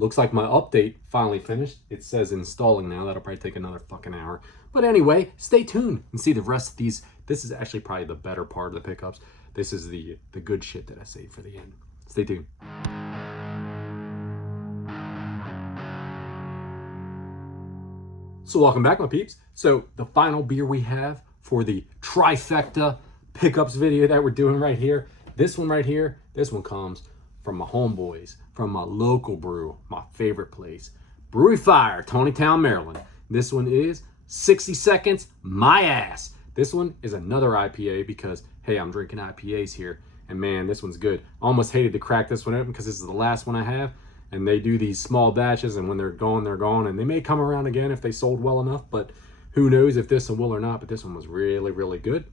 Looks like my update finally finished. It says installing now. That'll probably take another fucking hour. But anyway, stay tuned and see the rest of these. This is actually probably the better part of the pickups. This is the good shit that I saved for the end. Stay tuned. So welcome back, my peeps. So the final beer we have for the trifecta pickups video that we're doing right here. This one right here, this one comes from my homeboys, from my local brew, my favorite place, Brewery Fire, Taneytown, Maryland. This one is 60 Seconds, My Ass. This one is another IPA because, hey, I'm drinking IPAs here. And man, this one's good. I almost hated to crack this one open because this is the last one I have. And they do these small batches, and when they're gone, they're gone. And they may come around again if they sold well enough, but who knows if this one will or not. But this one was really, really good.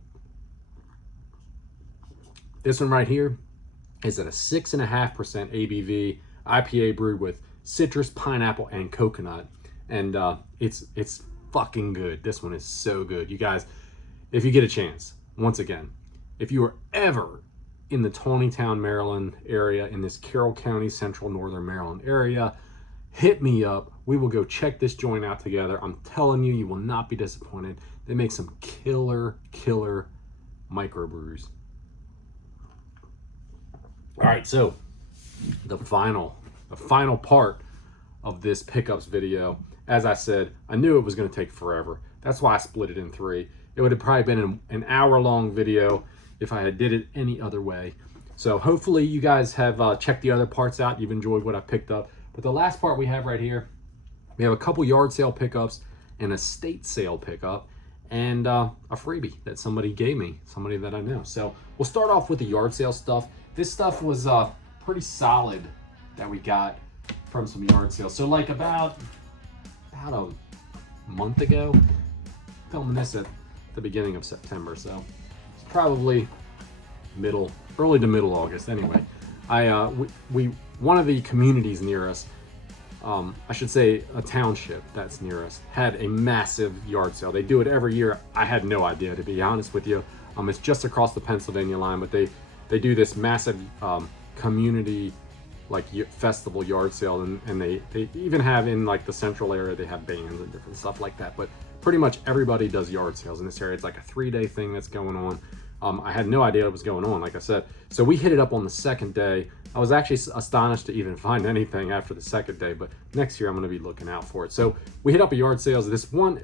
This one right here is at a 6.5% ABV IPA brewed with citrus, pineapple, and coconut. And it's fucking good. This one is so good. You guys, if you get a chance, once again, if you are ever in the Taneytown, Maryland area, in this Carroll County, central northern Maryland area, hit me up. We will go check this joint out together. I'm telling you, you will not be disappointed. They make some killer microbrews. All right, so the final part of this pickups video, as I said, I knew it was going to take forever. That's why I split it in three. It would have probably been an hour-long video if I had did it any other way. So hopefully you guys have checked the other parts out. You've enjoyed what I picked up. But the last part we have right here, we have a couple yard sale pickups, an estate sale pickup, and a freebie that somebody gave me, somebody that I know. So we'll start off with the yard sale stuff. This stuff was pretty solid that we got from some yard sales. So like about a month ago, filming this at the beginning of September. So it's probably early to middle August. Anyway, we one of the communities near us, I should say a township that's near us, had a massive yard sale. They do it every year. I had no idea, to be honest with you. It's just across the Pennsylvania line, but they do this massive community like festival yard sale, and they even have in like the central area, they have bands and different stuff like that. But pretty much everybody does yard sales in this area. It's like a 3-day thing that's going on. I had no idea what was going on, like I said. So we hit it up on the second day. I was actually astonished to even find anything after the second day, but next year I'm going to be looking out for it. So we hit up a yard sales. This one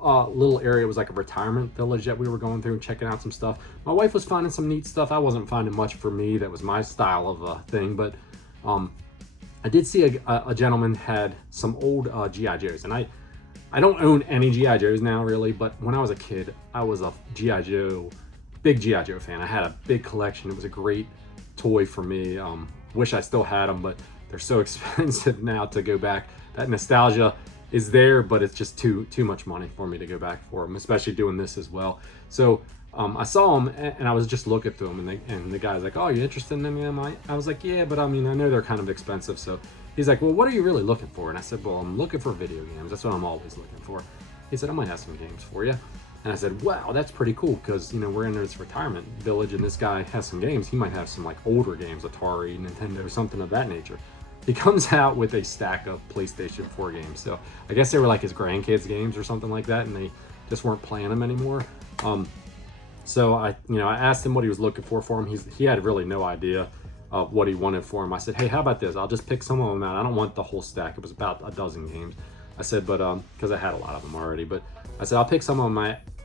little area was like a retirement village that we were going through and checking out some stuff. My wife was finding some neat stuff. I wasn't finding much for me. That was my style of thing, but I did see a gentleman had some old G.I. Joes, and I don't own any G.I. Joes now really, but when I was a kid, I was a big G.I. Joe fan. I had a big collection. It was a great toy for me. Wish I still had them, but they're so expensive now to go back. That nostalgia is there, but it's just too much money for me to go back for them, especially doing this as well. So I saw them and I was just looking through them, and the guy's like, "Oh, you interested in them?" I was like, "Yeah, but I mean, I know they're kind of expensive." So he's like, "Well, what are you really looking for?" And I said, "Well, I'm looking for video games. That's what I'm always looking for." He said, "I might have some games for you." And I said, "Wow, that's pretty cool, because we're in this retirement village and this guy has some games. He might have some like older games, Atari, Nintendo, something of that nature." He comes out with a stack of PlayStation 4 games. So I guess they were like his grandkids' games or something like that, and they just weren't playing them anymore. So I asked him what he was looking for him. He had really no idea of what he wanted for him. I said, "Hey, how about this? I'll just pick some of them out. I don't want the whole stack." It was about a dozen games. I said, but because I had a lot of them already, but I said, "I'll pick some of them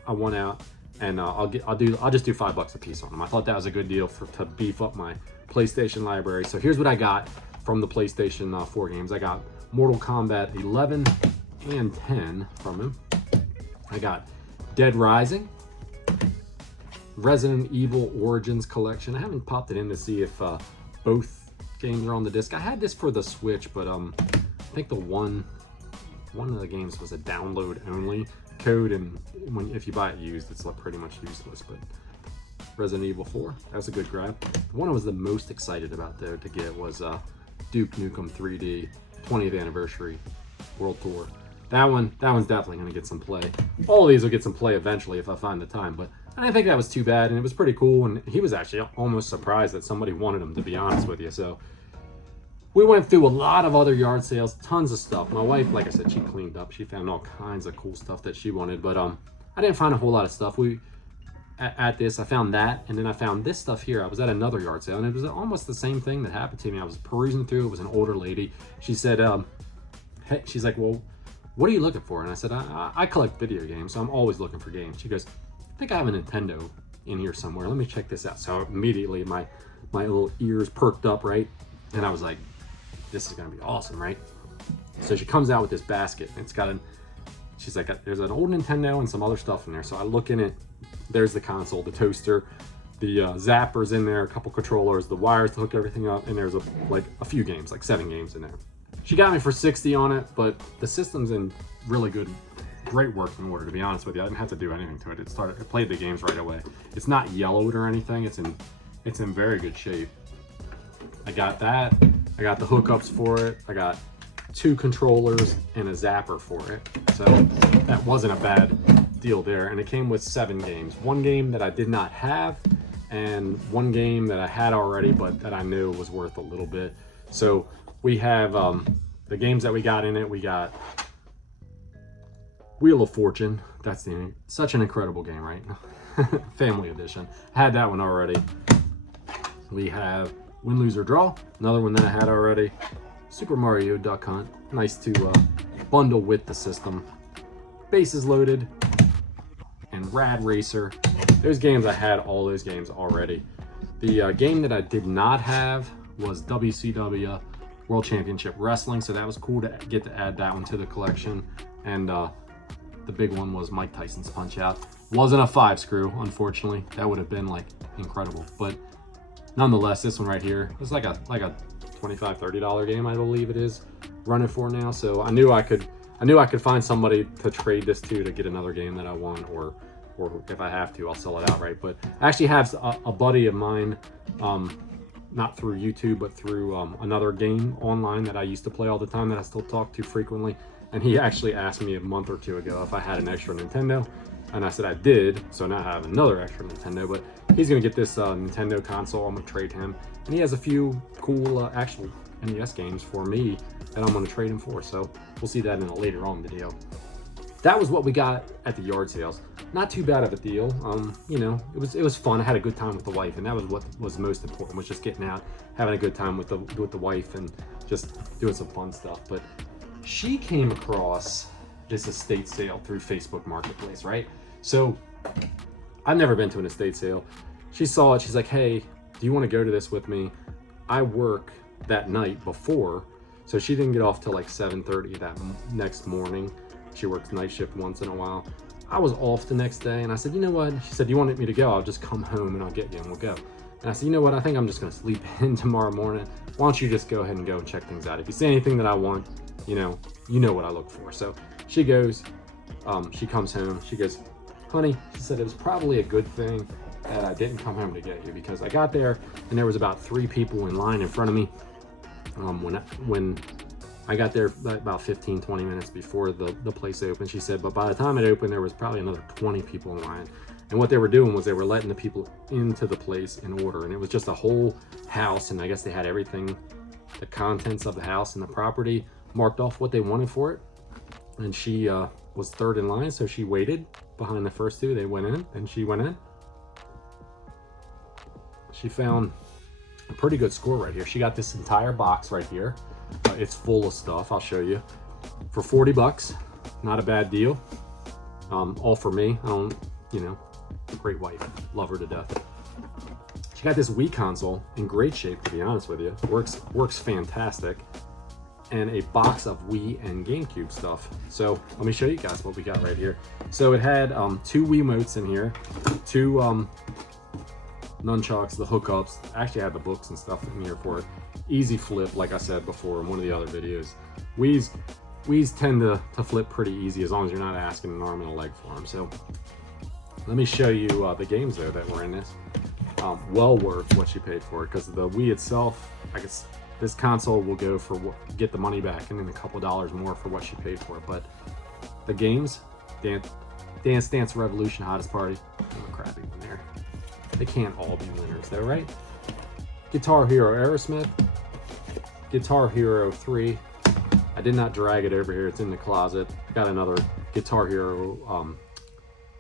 I want out, and I'll just do $5 a piece on them." I thought that was a good deal to beef up my PlayStation library. So here's what I got from the PlayStation 4 games. I got Mortal Kombat 11 and 10 from him. I got Dead Rising, Resident Evil Origins Collection. I haven't popped it in to see if both games are on the disc. I had this for the Switch, but I think the one of the games was a download only code, and if you buy it used, it's like pretty much useless. But Resident Evil 4, that was a good grab. The one I was the most excited about though to get was Duke Nukem 3D 20th Anniversary World Tour. That one's definitely going to get some play. All of these will get some play eventually if I find the time, but I didn't think that was too bad, and it was pretty cool, and he was actually almost surprised that somebody wanted him, to be honest with you. So we went through a lot of other yard sales, tons of stuff. My wife, like I said, she cleaned up. She found all kinds of cool stuff that she wanted, but I didn't find a whole lot of stuff. At this, I found that, and then I found this stuff here. I was at another yard sale, and it was almost the same thing that happened to me. I was perusing through. It was an older lady. She said, hey, she's like, well, what are you looking for? And I said, I collect video games, so I'm always looking for games. She goes, I think I have a Nintendo in here somewhere. Let me check this out. So immediately my little ears perked up, right? And I was like, this is gonna be awesome, right? So she comes out with this basket, and it's got she's like, there's an old Nintendo and some other stuff in there. So I look in it. There's the console, the toaster, the zappers in there, a couple controllers, the wires to hook everything up, and there's like a few games, like 7 games in there. She got me for $60 on it, but the system's in really great working order, to be honest with you. I didn't have to do anything to it. It played the games right away. It's not yellowed or anything. It's in very good shape. I got that. I got the hookups for it. I got 2 controllers and a zapper for it. So that wasn't a bad deal there. And it came with 7 games. 1 game that I did not have, and 1 game that I had already, but that I knew was worth a little bit. So we have the games that we got in it. We got Wheel of Fortune. That's such an incredible game, right? Family edition. Had that one already. We have Win, Lose, or Draw. Another one that I had already. Super Mario Duck Hunt. Nice to bundle with the system. Bases Loaded. And Rad Racer. Those games, I had all those games already. The game that I did not have was WCW World Championship Wrestling, so that was cool to get to add that one to the collection. And the big one was Mike Tyson's Punch Out. Wasn't a 5-screw, unfortunately. That would have been like incredible, but nonetheless, this one right here is like a $25, $30 game, I believe it is, running for now. So I knew I could find somebody to trade this to get another game that I want, or if I have to, I'll sell it outright. But I actually have a buddy of mine, not through YouTube, but through another game online that I used to play all the time that I still talk to frequently. And he actually asked me a month or 2 ago if I had an extra Nintendo. And I said I did, so now I have another extra Nintendo, but he's gonna get this Nintendo console. I'm gonna trade him. And he has a few cool actual NES games for me that I'm gonna trade him for. So we'll see that in a later on video. That was what we got at the yard sales. Not too bad of a deal. You know, it was fun. I had a good time with the wife, and that was what was most important, was just getting out, having a good time with the wife, and just doing some fun stuff. But she came across this estate sale through Facebook Marketplace, right? So I've never been to an estate sale. She saw it. She's like, hey, do you want to go to this with me? I work that night before, so she didn't get off till like 7:30 that next morning. She works night shift once in a while. I was off the next day, and I said, you know what? She said, you want me to go? I'll just come home and I'll get you and we'll go. And I said, you know what? I think I'm just gonna sleep in tomorrow morning. Why don't you just go ahead and go and check things out? If you see anything that I want, you know what I look for. So she goes, she comes home. She goes, honey, she said it was probably a good thing that I didn't come home to get you, because I got there and there was about 3 people in line in front of me. When I got there about 15-20 minutes before the place opened. She said, but by the time it opened, there was probably another 20 people in line. And what they were doing was they were letting the people into the place in order. And it was just a whole house, and I guess they had everything, the contents of the house and the property, marked off what they wanted for it. And she was third in line, so she waited behind the first 2. They went in, and she went in. She found a pretty good score right here. She got this entire box right here. It's full of stuff. I'll show you. For $40, not a bad deal. All for me. I don't, great wife. Love her to death. She got this Wii console in great shape, to be honest with you. Works fantastic. And a box of Wii and GameCube stuff. So let me show you guys what we got right here. So it had 2 Wiimotes in here, 2 nunchucks, the hookups. I actually had the books and stuff in here for it. Easy flip, like I said before in one of the other videos. Wii's tend to flip pretty easy as long as you're not asking an arm and a leg for them. So let me show you the games though that were in this. Well worth what she paid for it, because the Wii itself, I guess this console will go for get the money back and then a couple dollars more for what she paid for it. But the games, Dance Dance Revolution, Hottest Party, a crappy one there. They can't all be winners though, right? Guitar Hero Aerosmith, Guitar Hero 3. I did not drag it over here. It's in the closet. Got another Guitar Hero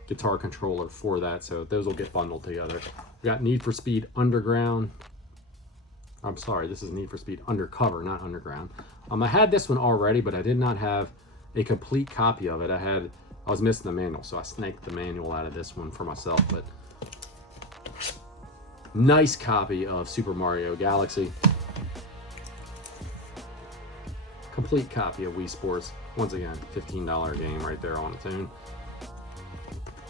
guitar controller for that, so those will get bundled together. We got Need for Speed Underground. I'm sorry, this is Need for Speed Undercover, not Underground. I had this one already, but I did not have a complete copy of it. I was missing the manual, so I snaked the manual out of this one for myself. But nice copy of Super Mario Galaxy. Complete copy of Wii Sports. Once again, $15 game right there on its own.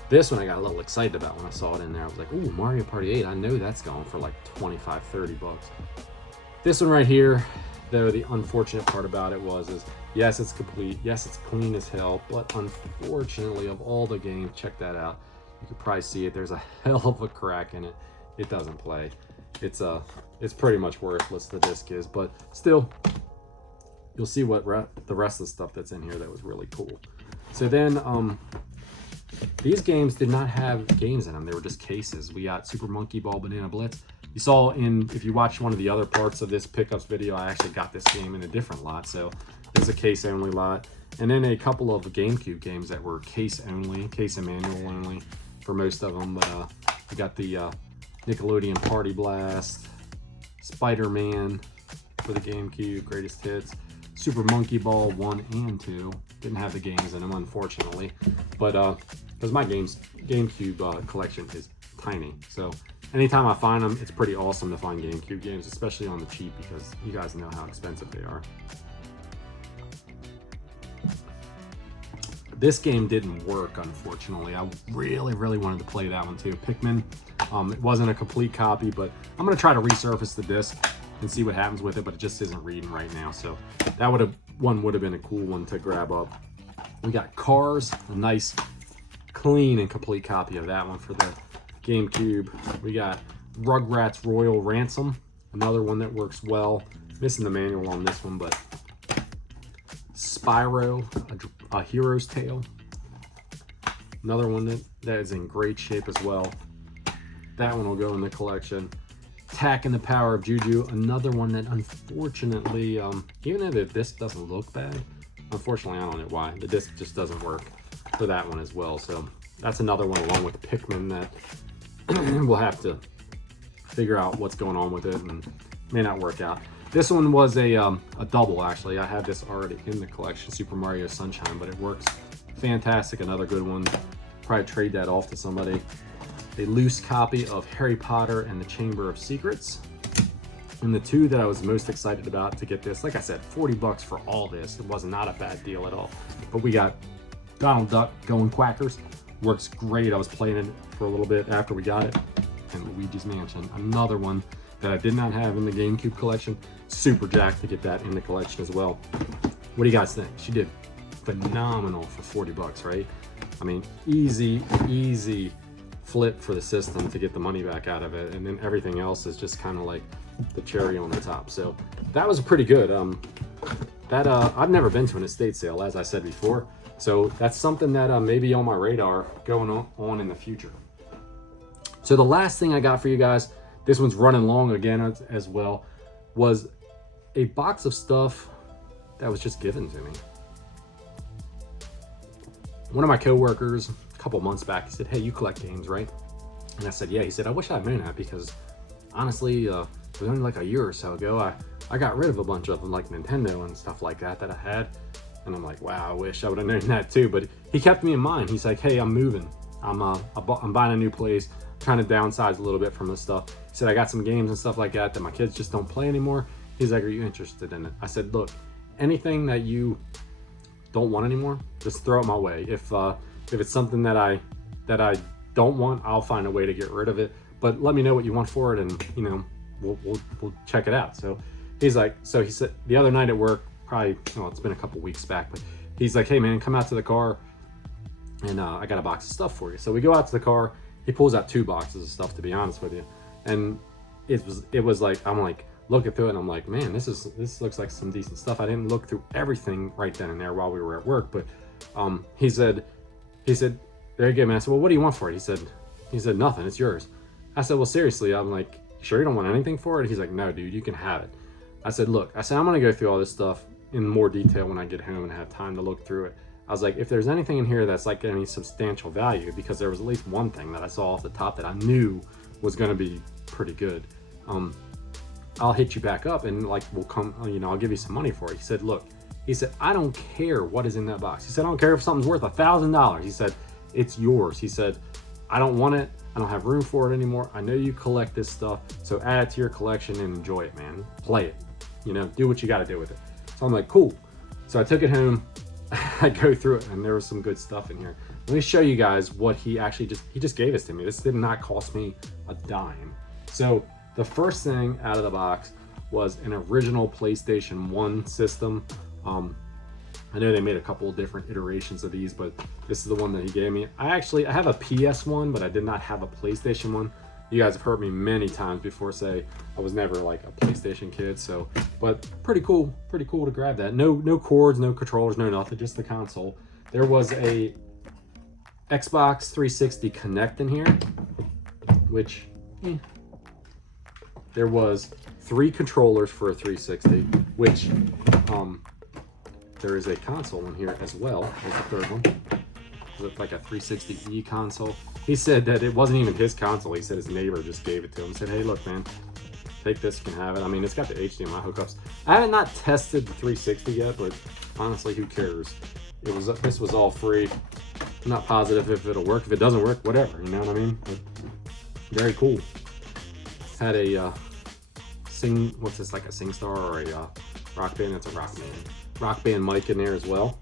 This one I got a little excited about when I saw it in there. I was like, ooh, Mario Party 8. I know that's going for like 25, 30 bucks. This one right here, though, the unfortunate part about it is yes, it's complete. Yes, it's clean as hell. But unfortunately, of all the games, check that out. You could probably see it. There's a hell of a crack in it. It doesn't play. It's pretty much worthless, the disc is. But still, you'll see what the rest of the stuff that's in here that was really cool. So then, these games did not have games in them. They were just cases. We got Super Monkey Ball Banana Blitz. You saw if you watched one of the other parts of this pickups video, I actually got this game in a different lot. So it's a case only lot. And then a couple of GameCube games that were case only, case and manual only for most of them. But we got the Nickelodeon Party Blast, Spider-Man for the GameCube, Greatest Hits, Super Monkey Ball 1 and 2. Didn't have the games in them, unfortunately. But because my GameCube collection is tiny. So anytime I find them, it's pretty awesome to find GameCube games, especially on the cheap, because you guys know how expensive they are. This game didn't work, unfortunately. I really wanted to play that one too. Pikmin. It wasn't a complete copy, but I'm going to try to resurface the disc and see what happens with it, but it just isn't reading right now. So that would have been a cool one to grab up. We got Cars, a nice, clean and complete copy of that one for the GameCube. We got Rugrats Royal Ransom, another one that works well. Missing the manual on this one, but Spyro, a Hero's Tale. Another one that is in great shape as well. That one will go in the collection. Tak and the Power of Juju, another one that unfortunately, even though the disc doesn't look bad, unfortunately, I don't know why, the disc just doesn't work for that one as well. So that's another one along with the Pikmin that we'll have to figure out what's going on with it and may not work out. This one was a double, actually. I have this already in the collection, Super Mario Sunshine, but it works fantastic. Another good one. Probably trade that off to somebody. A loose copy of Harry Potter and the Chamber of Secrets. And the two that I was most excited about to get this, like I said, 40 bucks for all this. It was not a bad deal at all. But we got Donald Duck Going Quackers. Works great. I was playing it for a little bit after we got it. And Luigi's Mansion, another one that I did not have in the GameCube collection. Super jacked to get that in the collection as well. What do you guys think? She did phenomenal for 40 bucks, right? I mean, easy flip for the system to get the money back out of it, and then everything else is just kind of like the cherry on the top. So that was pretty good. I've never been to an estate sale, as I said before, so that's something that may be on my radar going on in the future. So the last thing I got for you guys, this one's running long again as well, was a box of stuff that was just given to me. One of my coworkers a couple months back, he said, "Hey, you collect games, right?" And I said, "Yeah." He said, "I wish I'd known that, because honestly, it was only like a year or so ago, I got rid of a bunch of them, like Nintendo and stuff like that I had." And I'm like, wow, I wish I would have known that too. But he kept me in mind. He's like, "Hey, I'm moving. I'm buying a new place, trying to downsize a little bit from this stuff." He said, "I got some games and stuff like that my kids just don't play anymore." He's like, "Are you interested in it?" I said, "Look, anything that you don't want anymore, just throw it my way. If it's something that I don't want, I'll find a way to get rid of it. But let me know what you want for it, and we'll check it out." So he's like, he said the other night at work, probably, it's been a couple weeks back, but he's like, "Hey man, come out to the car, and I got a box of stuff for you." So we go out to the car. He pulls out 2 boxes of stuff, to be honest with you, and it was like, I'm like looking through it, and I'm like, man, this looks like some decent stuff. I didn't look through everything right then and there while we were at work, but he said, "There you go, man." I said, "Well, what do you want for it?" He said, "Nothing, it's yours." I said, "Well, seriously," I'm like, "Sure you don't want anything for it?" He's like, "No, dude, you can have it." I said, look, I said, I'm going to go through all this stuff in more detail when I get home and have time to look through it. I was like, if there's anything in here that's like any substantial value, because there was at least one thing that I saw off the top that I knew was going to be pretty good, I'll hit you back up and like we'll come, you know, I'll give you some money for it. He said, look, he said, I don't care what is in that box. He said, I don't care if something's worth $1,000. He said, it's yours. He said, I don't want it. I don't have room for it anymore. I know you collect this stuff, so add it to your collection and enjoy it, man. Play it, you know, do what you got to do with it. So I'm like, cool. So I took it home. I go through it, and there was some good stuff in here. Let me show you guys what he actually just gave this to me. This did not cost me a dime. So the first thing out of the box was an original PlayStation 1 system. I know they made a couple of different iterations of these, but this is the one that he gave me. I have a PS one, but I did not have a PlayStation one. You guys have heard me many times before say I was never like a PlayStation kid, so, but pretty cool to grab that. No cords, no controllers, no nothing, just the console. There was a Xbox 360 Connect in here, which, there was 3 controllers for a 360, which, there is a console in here as well. There's the third one. It looked like a 360E console. He said that it wasn't even his console. He said his neighbor just gave it to him. He said, hey, look, man, take this, you can have it. I mean, it's got the HDMI hookups. I have not tested the 360 yet, but honestly, who cares? This was all free. I'm not positive if it'll work. If it doesn't work, whatever, you know what I mean? But very cool. Had a what's this, like a SingStar or a rock band? That's a rock band. Rock band mic in there as well.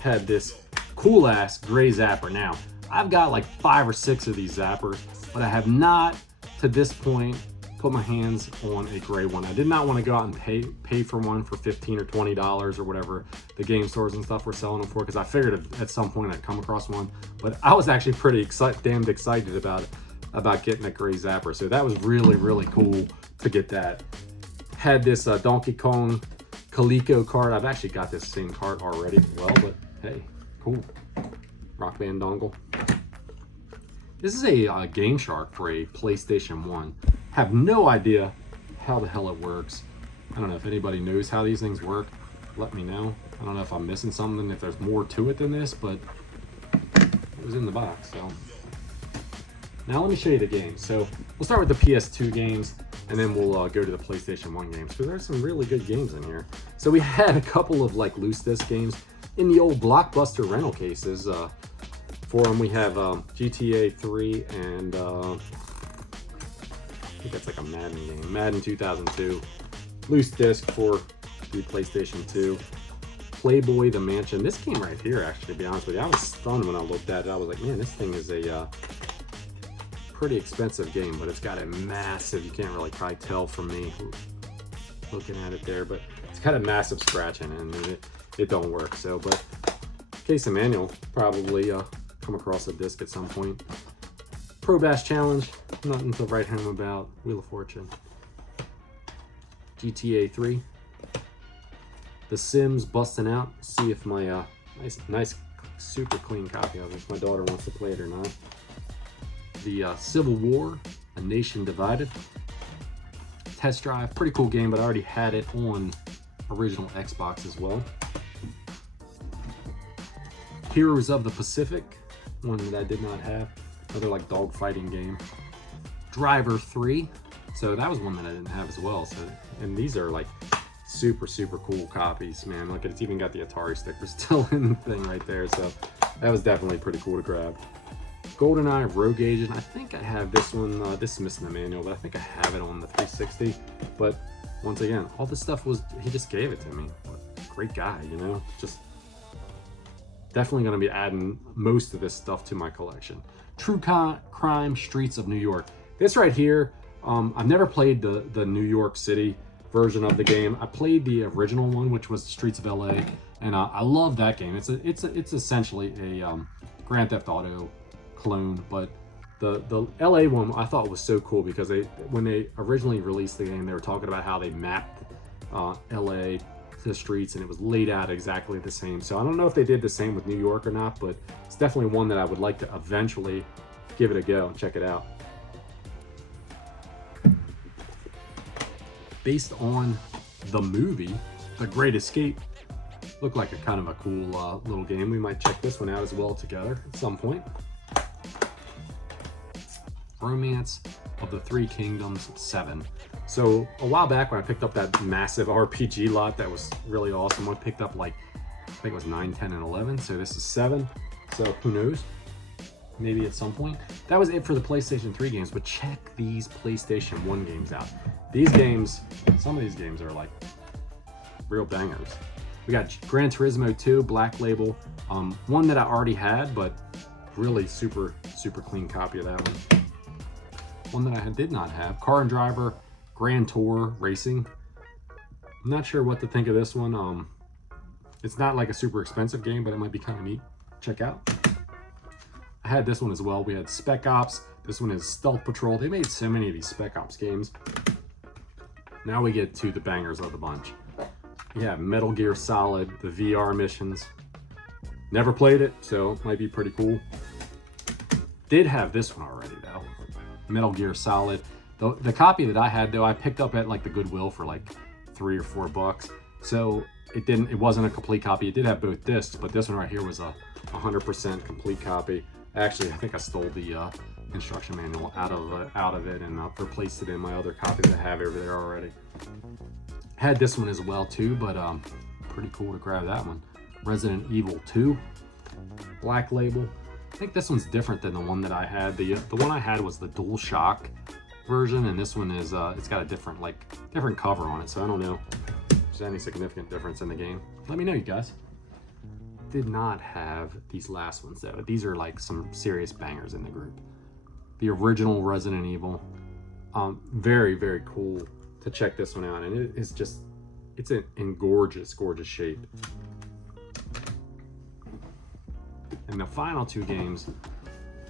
Had this cool ass gray zapper. Now, I've got like 5 or 6 of these zappers, but I have not to this point put my hands on a gray one. I did not want to go out and pay for one for $15 or $20 or whatever the game stores and stuff were selling them for, because I figured at some point I'd come across one. But I was actually pretty damn excited about getting a gray zapper. So that was really cool to get that. Had this Donkey Kong Coleco card. I've actually got this same card already as well, but hey, cool. Rock Band dongle. This is a Game Shark for a PlayStation 1. Have no idea how the hell it works. I don't know if anybody knows how these things work. Let me know. I don't know if I'm missing something, if there's more to it than this, but it was in the box, so. Now let me show you the games. So we'll start with the PS2 games, and then we'll go to the PlayStation 1 games, because there's some really good games in here. So we had a couple of like loose disc games in the old Blockbuster rental cases. For them we have GTA 3 and I think that's like a Madden game, Madden 2002. Loose disc for the PlayStation 2. Playboy the Mansion. This game right here, actually, to be honest with you, I was stunned when I looked at it. I was like, man, this thing is a pretty expensive game, but it's got a massive, you can't really probably tell from me looking at it there, but it's got a massive scratch in it, and it don't work. So, but case of manual, probably come across a disc at some point. Pro Bash Challenge, nothing to write home about. Wheel of Fortune. GTA 3. The Sims busting out. See if my nice super clean copy of it, if my daughter wants to play it or not. The Civil War, A Nation Divided. Test Drive, pretty cool game, but I already had it on original Xbox as well. Heroes of the Pacific, one that I did not have. Another like dogfighting game. Driver 3, so that was one that I didn't have as well. So, and these are like super cool copies, man. Look, it's even got the Atari sticker still in the thing right there. So that was definitely pretty cool to grab. GoldenEye Rogue Agent. I think I have this one. This is missing the manual, but I think I have it on the 360. But once again, all this stuff was, he just gave it to me. Great guy, you know. Just definitely going to be adding most of this stuff to my collection. True Crime Streets of New York. This right here, I've never played the New York City version of the game. I played the original one, which was the Streets of LA, and I love that game. It's essentially a Grand Theft Auto clone, but the LA one I thought was so cool because when they originally released the game, they were talking about how they mapped LA to the streets, and it was laid out exactly the same. So I don't know if they did the same with New York or not, but it's definitely one that I would like to eventually give it a go and check it out. based on the movie, The Great Escape. Looked like a kind of a cool little game. We might check this one out as well together at some point. Romance of the Three Kingdoms 7. So a while back when I picked up that massive RPG lot that was really awesome, I picked up like, I think it was 9, 10, and 11. So this is 7. So who knows? Maybe at some point. That was it for the PlayStation 3 games, but check these PlayStation 1 games out. These games, some of these games are like real bangers. We got Gran Turismo 2, Black Label, one that I already had, but really super clean copy of that one. One that I did not have, Car and Driver, Grand Tour Racing. I'm not sure what to think of this one. It's not like a super expensive game, but it might be kind of neat. Check out. I had this one as well. We had Spec Ops. This one is Stealth Patrol. They made so many of these Spec Ops games. Now we get to the bangers of the bunch. Yeah, Metal Gear Solid, the VR missions. Never played it, so it might be pretty cool. Did have this one already though. Metal Gear Solid. The copy that I had though, I picked up at like the Goodwill for like $3 or $4. So it wasn't a complete copy. It did have both discs, but this one right here was a 100% complete copy. Actually, I think I stole the instruction manual out of it and replaced it in my other copy that I have over there already. Had this one as well too, but pretty cool to grab that one. Resident Evil 2, Black Label. I think this one's different than the one that I had. The one I had was the DualShock version, and this one is it's got a different cover on it. So I don't know if there's any significant difference in the game. Let me know, you guys. Did not have these last ones though. These are like some serious bangers in the group. The original Resident Evil. Very cool to check this one out, and it is just, it's in gorgeous shape. And the final two games,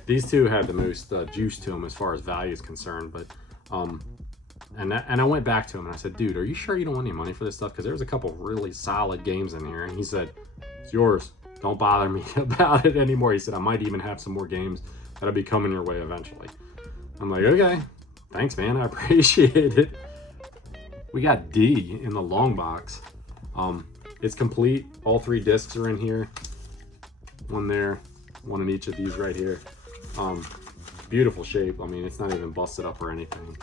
these two had the most juice to them as far as value is concerned, but and I went back to him and I said, dude, are you sure you don't want any money for this stuff? Because there was a couple really solid games in here, and he said, it's yours, don't bother me about it anymore. He said, I might even have some more games that'll be coming your way eventually. I'm like, okay, thanks man, I appreciate it. We got D in the long box. It's complete. All 3 discs are in here. One there, one in each of these right here. Beautiful shape. I mean, it's not even busted up or anything.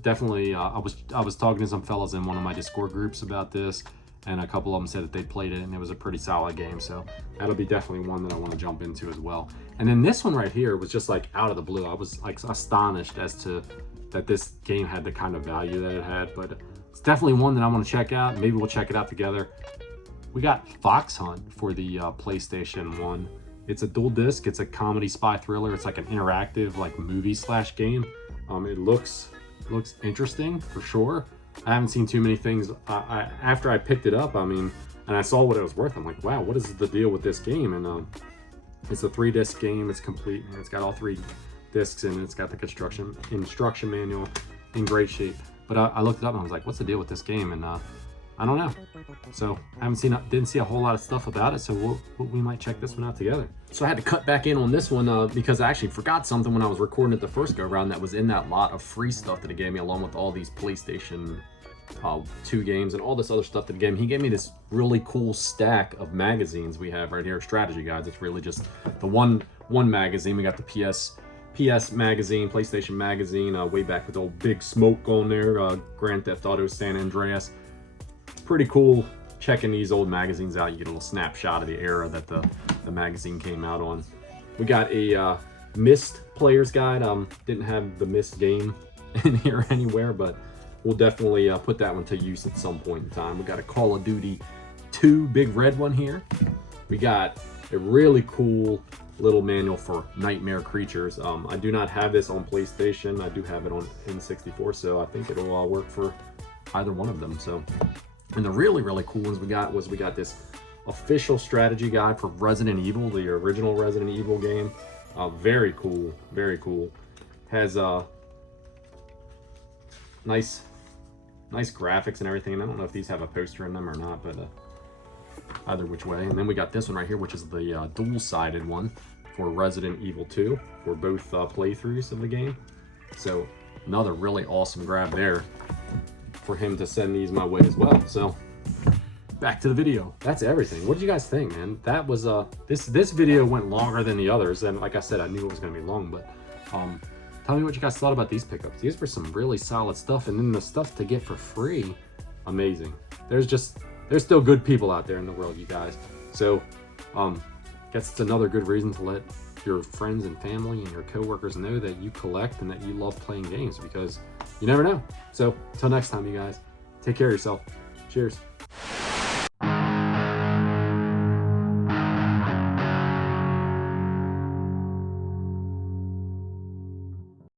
Definitely, I was talking to some fellas in one of my Discord groups about this, and a couple of them said that they played it and it was a pretty solid game. So that'll be definitely one that I want to jump into as well. And then this one right here was just like out of the blue. I was like astonished as to that this game had the kind of value that it had, but it's definitely one that I want to check out. Maybe we'll check it out together. We got Fox Hunt for the PlayStation 1. It's a dual disc. It's a comedy spy thriller. It's like an interactive like movie / game. It looks interesting for sure. I haven't seen too many things. After I picked it up, I mean, and I saw what it was worth, I'm like, wow, what is the deal with this game? And it's a 3-disc game. It's complete. And it's got all 3 discs in it. It's got the instruction manual in great shape. But I looked it up and I was like, what's the deal with this game? And I don't know. So I didn't see a whole lot of stuff about it. So we might check this one out together. So I had to cut back in on this one because I actually forgot something when I was recording it the first go around that was in that lot of free stuff that he gave me, along with all these PlayStation 2 games and all this other stuff that he gave me. He gave me this really cool stack of magazines we have right here, strategy guides. It's really just the one magazine. We got the PS magazine, PlayStation magazine, way back with old Big Smoke on there, Grand Theft Auto San Andreas. Pretty cool checking these old magazines out. You get a little snapshot of the era that the magazine came out on. We got a Myst player's guide. Didn't have the Myst game in here anywhere, but we'll definitely put that one to use at some point in time. We got a Call of Duty 2 big red one here. We got a really cool little manual for Nightmare Creatures. I do not have this on PlayStation. I do have it on N64, so I think it'll work for either one of them. So, and the really cool ones we got this official strategy guide for Resident Evil, the original Resident Evil game. Very cool, very cool. Has nice graphics and everything. And I don't know if these have a poster in them or not, but either which way. And then we got this one right here, which is the dual-sided one for Resident Evil 2 for both playthroughs of the game. So another really awesome grab there for him to send these my way as well. So back to the video. That's everything. What did you guys think, man? That was this video went longer than the others, and like I said, I knew it was gonna be long, but tell me what you guys thought about these pickups. These were some really solid stuff, and then the stuff to get for free, amazing. There's still good people out there in the world, you guys. So guess it's another good reason to let your friends and family and your coworkers know that you collect and that you love playing games, because you never know. So until next time, you guys, take care of yourself. Cheers.